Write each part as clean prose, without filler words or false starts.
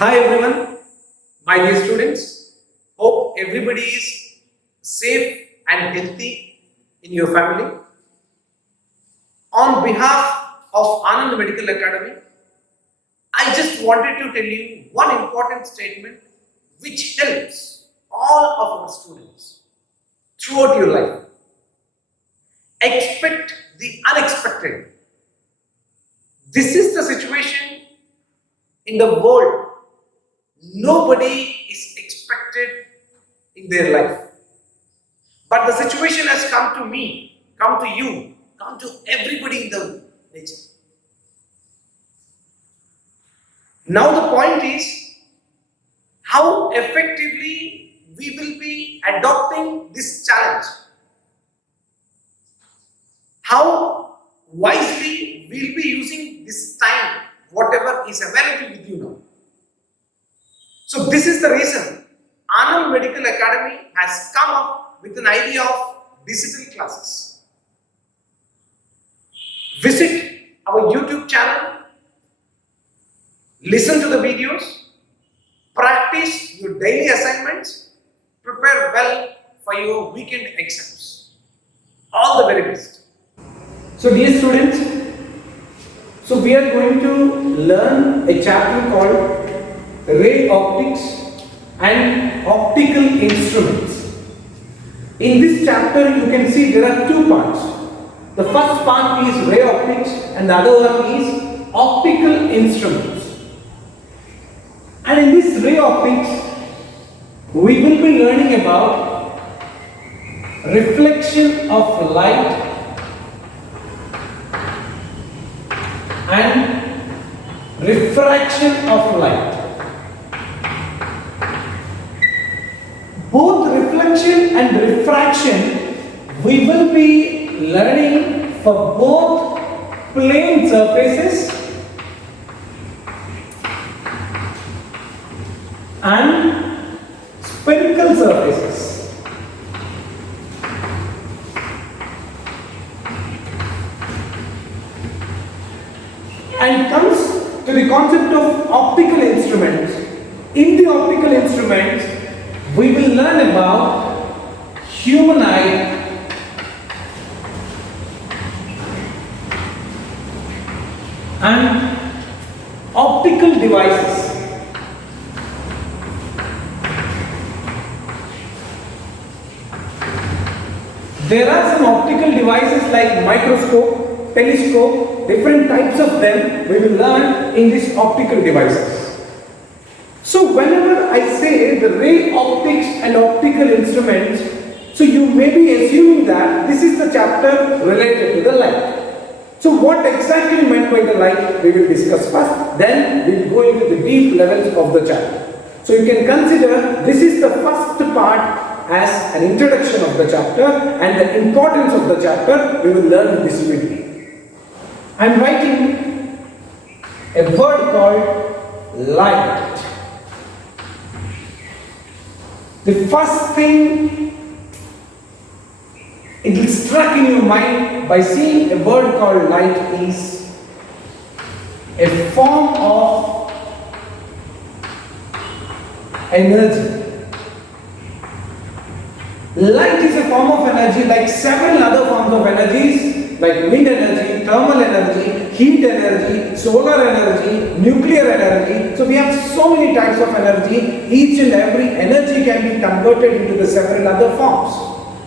Hi everyone, my dear students. Hope everybody is safe and healthy in your family. On behalf of Anand Medical Academy, I just wanted to tell you one important statement which helps all of our students throughout your life. Expect the unexpected. This is the situation in the world. Nobody is expected in their life. But the situation has come to me, come to you, come to everybody in the nature. Now the point is how effectively we will be adopting this challenge. How wisely we will be using this time, whatever is available with you now. So this is the reason Anand Medical Academy has come up with an idea of digital classes. Visit our YouTube channel, listen to the videos, practice your daily assignments, prepare well for your weekend exams. All the very best. So dear students, we are going to learn a chapter called ray optics and optical instruments. In this chapter you can see there are two parts. The first part is ray optics and the other one is optical instruments. And in this ray optics we will be learning about reflection of light and refraction of light. Both reflection and refraction we will be learning for both plane surfaces and spherical surfaces. And comes to the concept of optical instruments. In the optical instruments we will learn about human eye and optical devices. There are some optical devices like microscope, telescope, different types of them we will learn in these optical devices. So whenever I say the ray optics and optical instruments, so you may be assuming that this is the chapter related to the light. So what exactly meant by the light we will discuss first, then we will go into the deep levels of the chapter. So you can consider this is the first part as an introduction of the chapter, and the importance of the chapter we will learn in this video. I am writing a word called light. The first thing it will struck in your mind by seeing a word called light is a form of energy. Light is a form of energy like several other forms of energies like wind energy, thermal energy, heat energy, solar energy, nuclear energy. So we have so many types of energy. Each and every energy can be converted into the several other forms.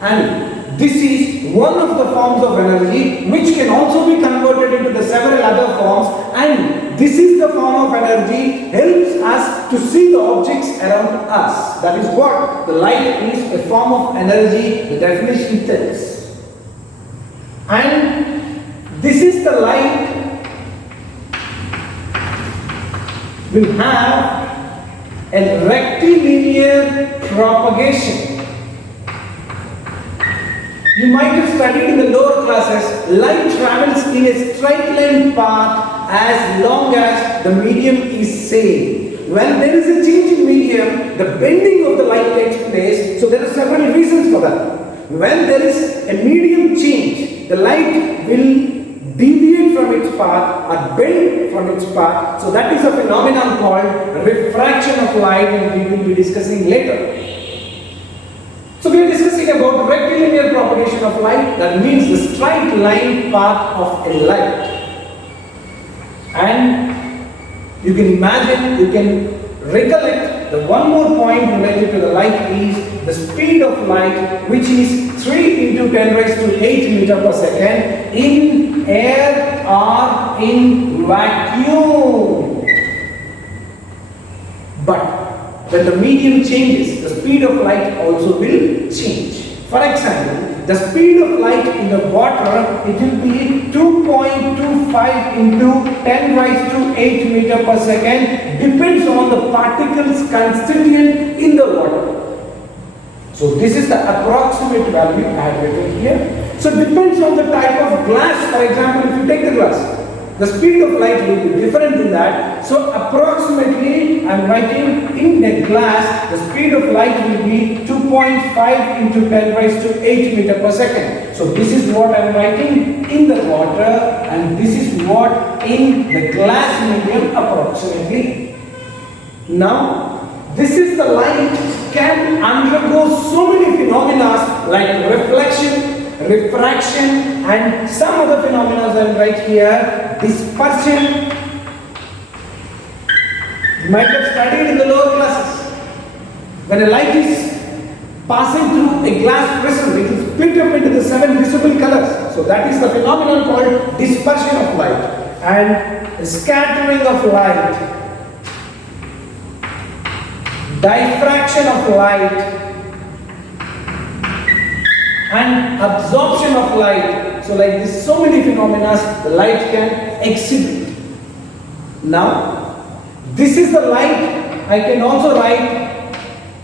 And this is one of the forms of energy which can also be converted into the several other forms, and this is the form of energy helps us to see the objects around us. That is what the light is, a form of energy, the definition tells. And this is the light will have a rectilinear propagation. You might have studied in the lower classes, light travels in a straight line path as long as the medium is same. When there is a change in medium, the bending of the light takes place. So there are several reasons for that. When there is a medium change, the light will deviate from its path or bend from its path. So that is a phenomenon called refraction. refraction of light, and we will be discussing later. So we are discussing about rectilinear propagation of light, that means the straight line path of a light. And you can imagine, you can recollect the one more point related to the light is the speed of light, which is 3 into 10 raised to 8 meter per second in air or in vacuum. But when the medium changes, the speed of light also will change. For example, the speed of light in the water, it will be 2.25 into 10 raised to 8 meter per second, depends on the particles constituent in the water. So this is the approximate value I have written here. So it depends on the type of glass. For example, if you take the glass, the speed of light will be different in that. So approximately I am writing in a glass, the speed of light will be 2.5 into 10 raised to 8 meter per second. So this is what I am writing in the water, and this is what in the glass medium approximately. Now this is the light can undergo so many phenomena like reflection, refraction, and some other phenomena I will write here, dispersion. You might have studied in the lower classes. When a light is passing through a glass prism, it is split up into the 7 visible colors. So that is the phenomenon called dispersion of light, and scattering of light, diffraction of light, and absorption of light. So like this, so many phenomena the light can exhibit. Now this is the light I can also write,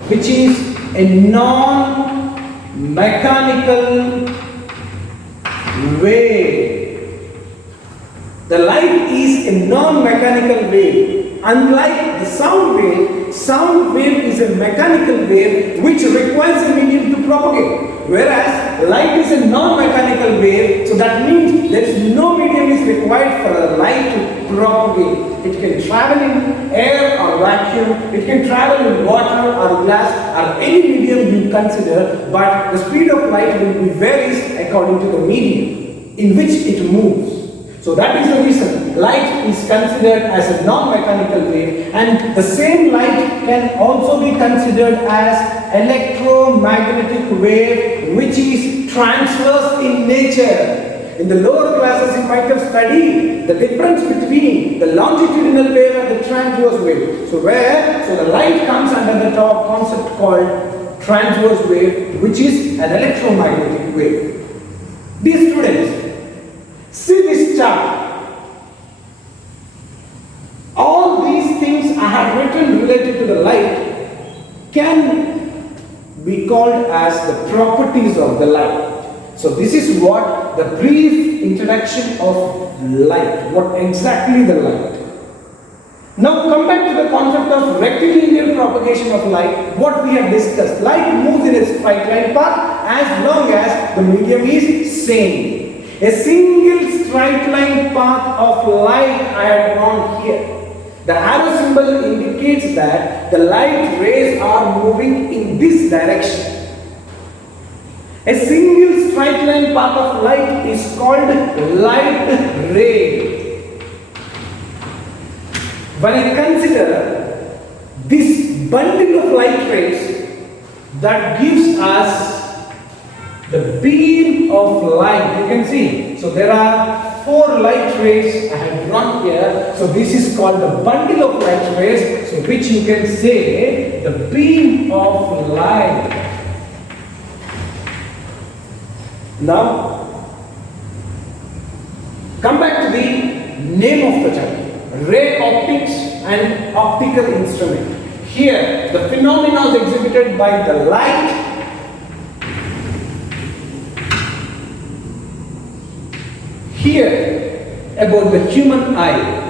which is a non-mechanical wave. The light is a non-mechanical wave. Unlike the sound wave is a mechanical wave which requires a medium to propagate. Whereas light is a non-mechanical wave, so that means there is no medium is required for the light to propagate. It can travel in air or vacuum, it can travel in water or glass or any medium you consider, but the speed of light will be varies according to the medium in which it moves. So that is the reason light is considered as a non-mechanical wave, and the same light can also be considered as electromagnetic wave, which is transverse in nature. In the lower classes you might have studied the difference between the longitudinal wave and the transverse wave. So the light comes under the top concept called transverse wave, which is an electromagnetic wave. Dear students, see this chart. All these things I have written related to the light can be called as the properties of the light. So this is what the brief introduction of light, what exactly the light. Now come back to the concept of rectilinear propagation of light. What we have discussed, light moves in a straight line path as long as the medium is same. A single straight line path of light I have drawn here. The arrow symbol indicates that the light rays are moving in this direction. A single straight line path of light is called light ray. When I consider this bundle of light rays that gives us the beam of light, you can see. So there are 4 light rays I have drawn here. So this is called the bundle of light rays, so which you can say the beam of light. Now come back to the name of the chapter, ray optics and optical instrument. Here the phenomena is exhibited by the light. Here about the human eye.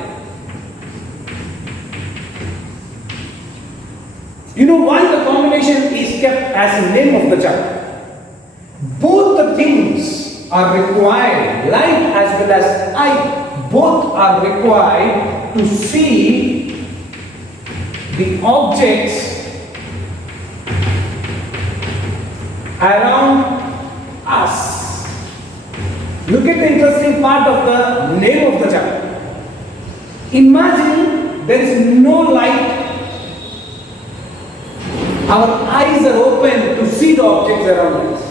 You know why the combination is kept as the name of the chapter? Both the things are required, light as well as eye, both are required to see the objects around us. Look at the interesting part of the name of the chapter. Imagine there is no light. Our eyes are open to see the objects around us.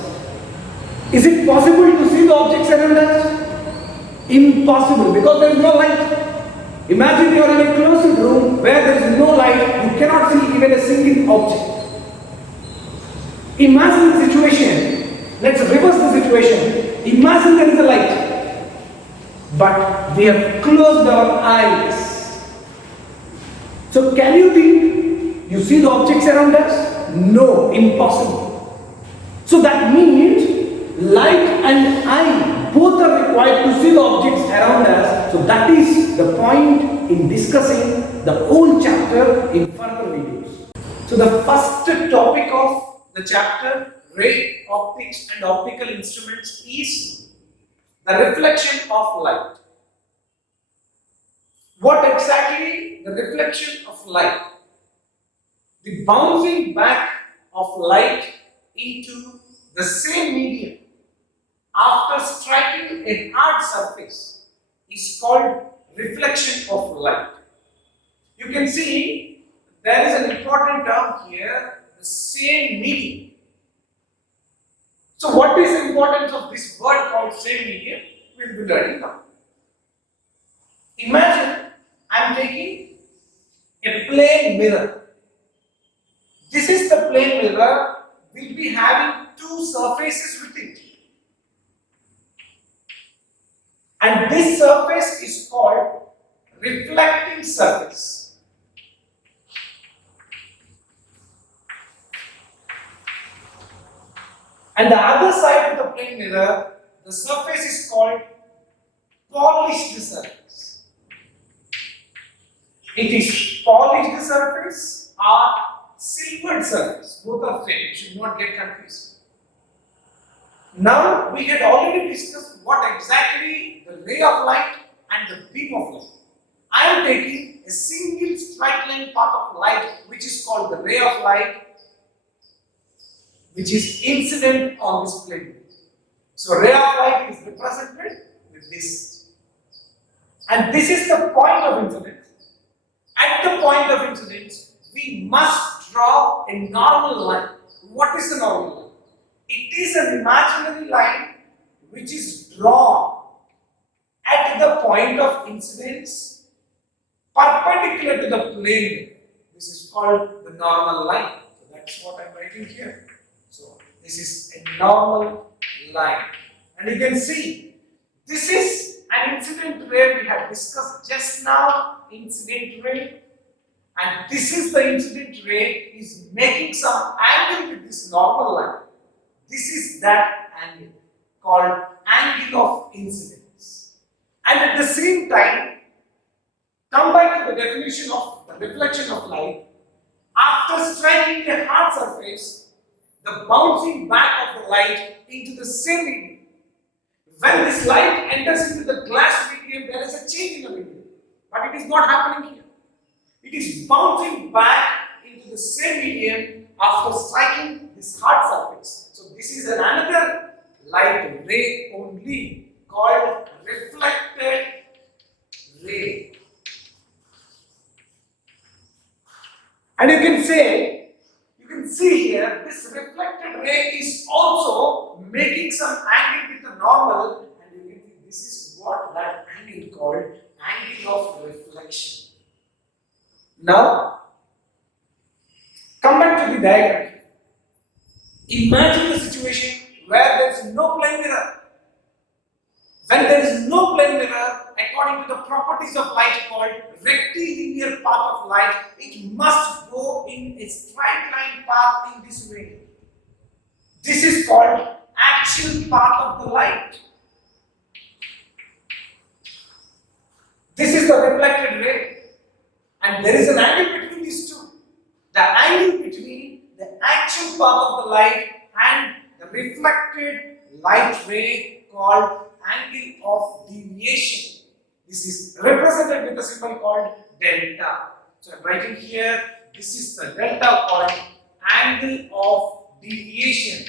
Is it possible to see the objects around us? Impossible, because there is no light. Imagine you are in a closed room where there is no light, you cannot see even a single object. Imagine the situation, let's reverse the situation. Imagine there is a light, but we have closed our eyes. So can you think you see the objects around us? No, impossible. So that means light and eye both are required to see the objects around us. So that is the point in discussing the whole chapter in further videos. So the first topic of the chapter, ray, optics and optical instruments, is the reflection of light. What exactly the reflection of light? The bouncing back of light into the same medium after striking a hard surface is called reflection of light. You can see there is an important term here, the same medium. So what is the importance of this word called same medium? We will be learning now. Imagine I am taking a plane mirror. This is the plane mirror. We will be having two surfaces with it. And this surface is called reflecting surface. And the other side of the plane mirror, the surface is called polished surface. It is polished surface or silvered surface. Both are same. You should not get confused. Now we had already discussed what exactly the ray of light and the beam of light. I am taking a single straight line path of light which is called the ray of light, which is incident on this plane. So ray of light is represented with this. And this is the point of incidence. At the point of incidence, we must draw a normal line. What is a normal line? It is an imaginary line which is drawn at the point of incidence perpendicular to the plane. This is called the normal line. So that's what I am writing here. So this is a normal line. And you can see this is an incident ray we have discussed just now, incident ray. And this is the incident ray is making some angle with this normal line. This is that angle called angle of incidence. And at the same time, come back to the definition of the reflection of light. After striking a hard surface, the bouncing back of the light into the same medium. When this light enters into the glass medium, there is a change in the medium. But it is not happening here. It is bouncing back into the same medium after striking this hard surface. So this is another light ray only called reflected ray. And you can see here, this reflected ray is also making some angle with the normal, and you can see this is what that angle called angle of reflection. Now, come back to the diagram. Imagine the situation where there is no plane mirror. When there is no plane mirror, according to the properties of light called rectilinear path of light, it must go in a straight line path in this way. This is called actual path of the light. This is the reflected ray, and there is an angle between these two. The angle between the actual path of the light and the reflected light ray called angle of deviation. This is represented with a symbol called delta. So I am writing here this is the delta called angle of deviation.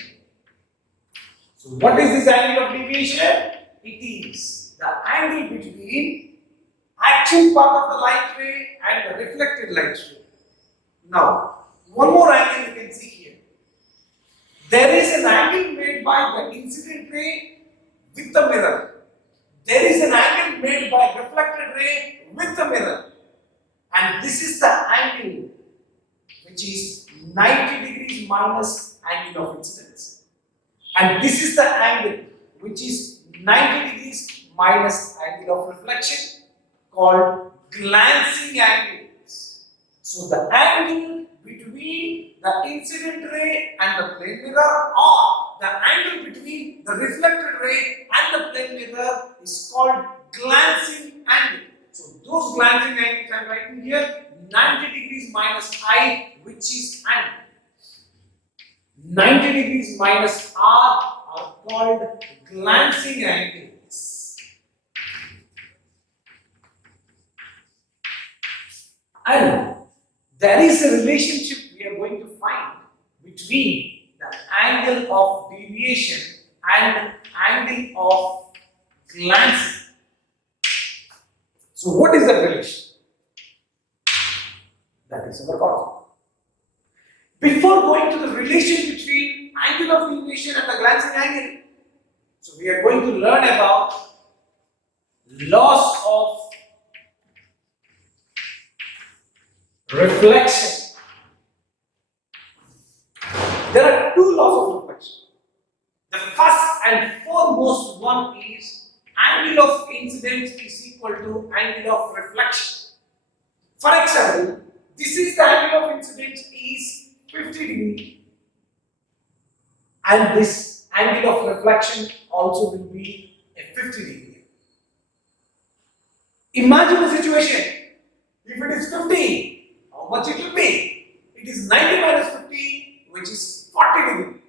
So what is this angle of deviation? It is the angle between actual path of the light ray and the reflected light ray. Now, one more angle you can see here. There is an angle made by the incident ray with the mirror. There is an angle made by reflected ray with the mirror. And this is the angle which is 90 degrees minus angle of incidence. And this is the angle which is 90 degrees minus angle of reflection, called glancing angles. So the angle between the incident ray and the plane mirror, or the angle between the reflected ray and the plane mirror, is called glancing angle. So those glancing angles I am writing here, 90 degrees minus I, which is angle. 90 degrees minus R are called glancing angles. And there is a relationship we are going to find between the angle of deviation and angle of glancing. So what is the relation? That is our concept. Before going to the relation between angle of deviation and the glancing angle, so we are going to learn about laws of reflection. There are two laws of reflection. The first and foremost one is angle of incidence is equal to angle of reflection. For example, this is the angle of incidence is 50 degree, and this angle of reflection also will be a 50 degree. Imagine the situation. If it is 50, how much it will be? It is 90 minus 50, which is 40 degree.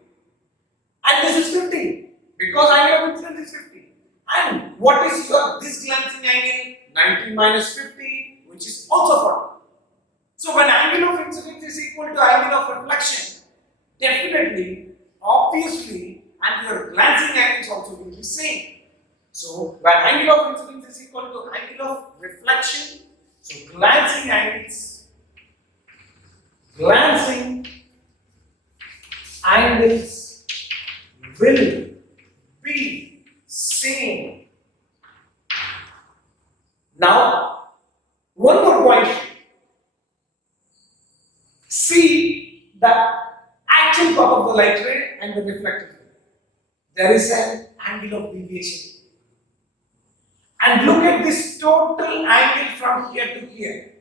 And this is 50, because angle of incidence is 50. And what is your this glancing angle? 90 minus 50, which is also 40. So when angle of incidence is equal to angle of reflection, definitely, obviously, and your glancing angles also will be same. So when angle of incidence is equal to angle of reflection, so glancing angles will be same. Now, one more point. See the actual path of the light ray and the reflected ray. There is an angle of deviation. And look at this total angle from here to here.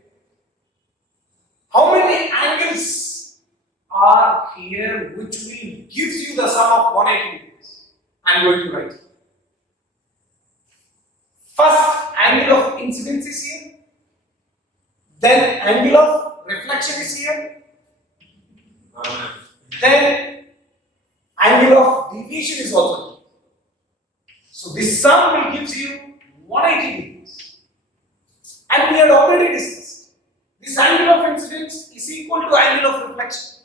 How many angles are here which will gives you the sum of 180 degrees? I am going to write. First angle of incidence is here. Then angle of reflection is here. Then angle of deviation is also here. So this sum will gives you 180 degrees. And we had already discussed. This angle of incidence is equal to angle of reflection.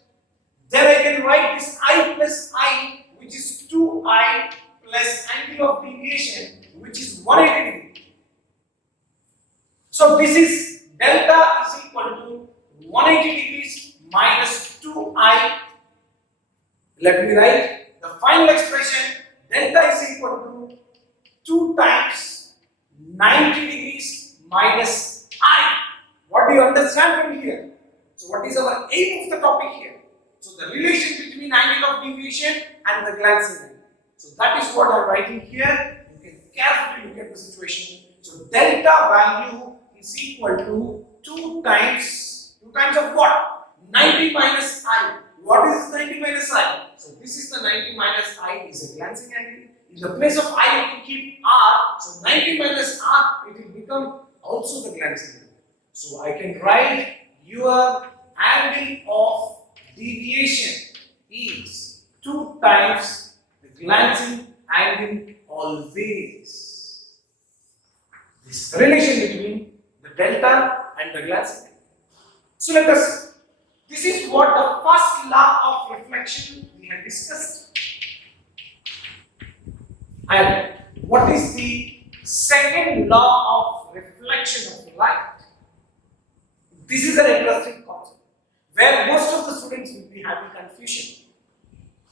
Then I can write this I plus I, which is 2I plus angle of deviation, which is 180 degrees. So this is delta is equal to 180 degrees minus 2I. Let me write the final expression. Delta is equal to 2 times 90 degrees minus I. What do you understand from here? So what is our aim of the topic here? So the relation between angle of deviation and the glancing angle. So that is what I am writing here. You can carefully look at the situation. So delta value is equal to 2 times of what? 90 minus I. What is 90 minus I? So this is the 90 minus I is a glancing angle. In the place of I, you can keep R. So 90 minus R, it will become also the glancing angle. So I can write your angle of deviation is 2 times the glancing angle always. This relation between the delta and the glancing angle. So let us reflection we have discussed. And what is the second law of reflection of light? This is an interesting concept where most of the students will be having confusion.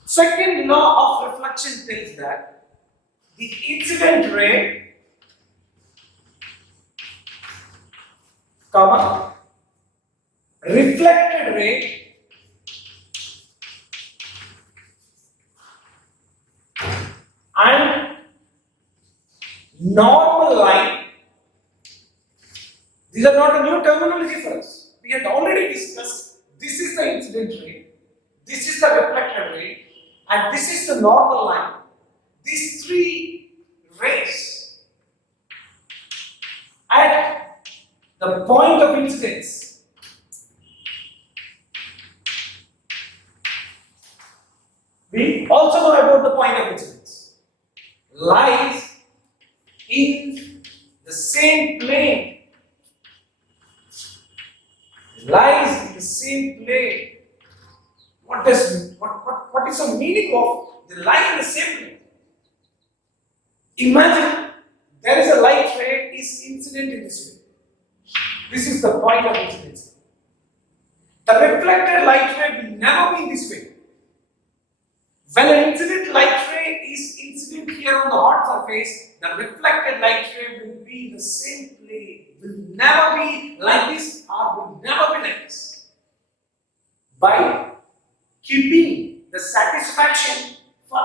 Second law of reflection tells that the incident ray, comma, reflected ray, and normal line. These are not a new terminology for us. We had already discussed this is the incident ray, this is the reflected ray, and this is the normal line. These three rays at the point of incidence we also know about the point of incidence lies in the same plane. Lies in the same plane. What is the meaning of the lie in the same plane? Imagine there is a light ray is incident in this way. This is the point of incidence. The reflected light ray will never be in this way. When an incident light ray is incident here on the hot surface, the reflected light ray will be the same plane, will never be like this or will never be like this. By keeping the satisfaction for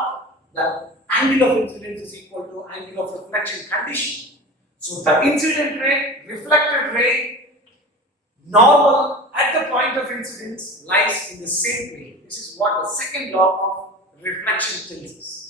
the angle of incidence is equal to angle of reflection condition. So the incident ray, reflected ray, normal at the point of incidence lies in the same plane. This is what the second law of reflection tells us.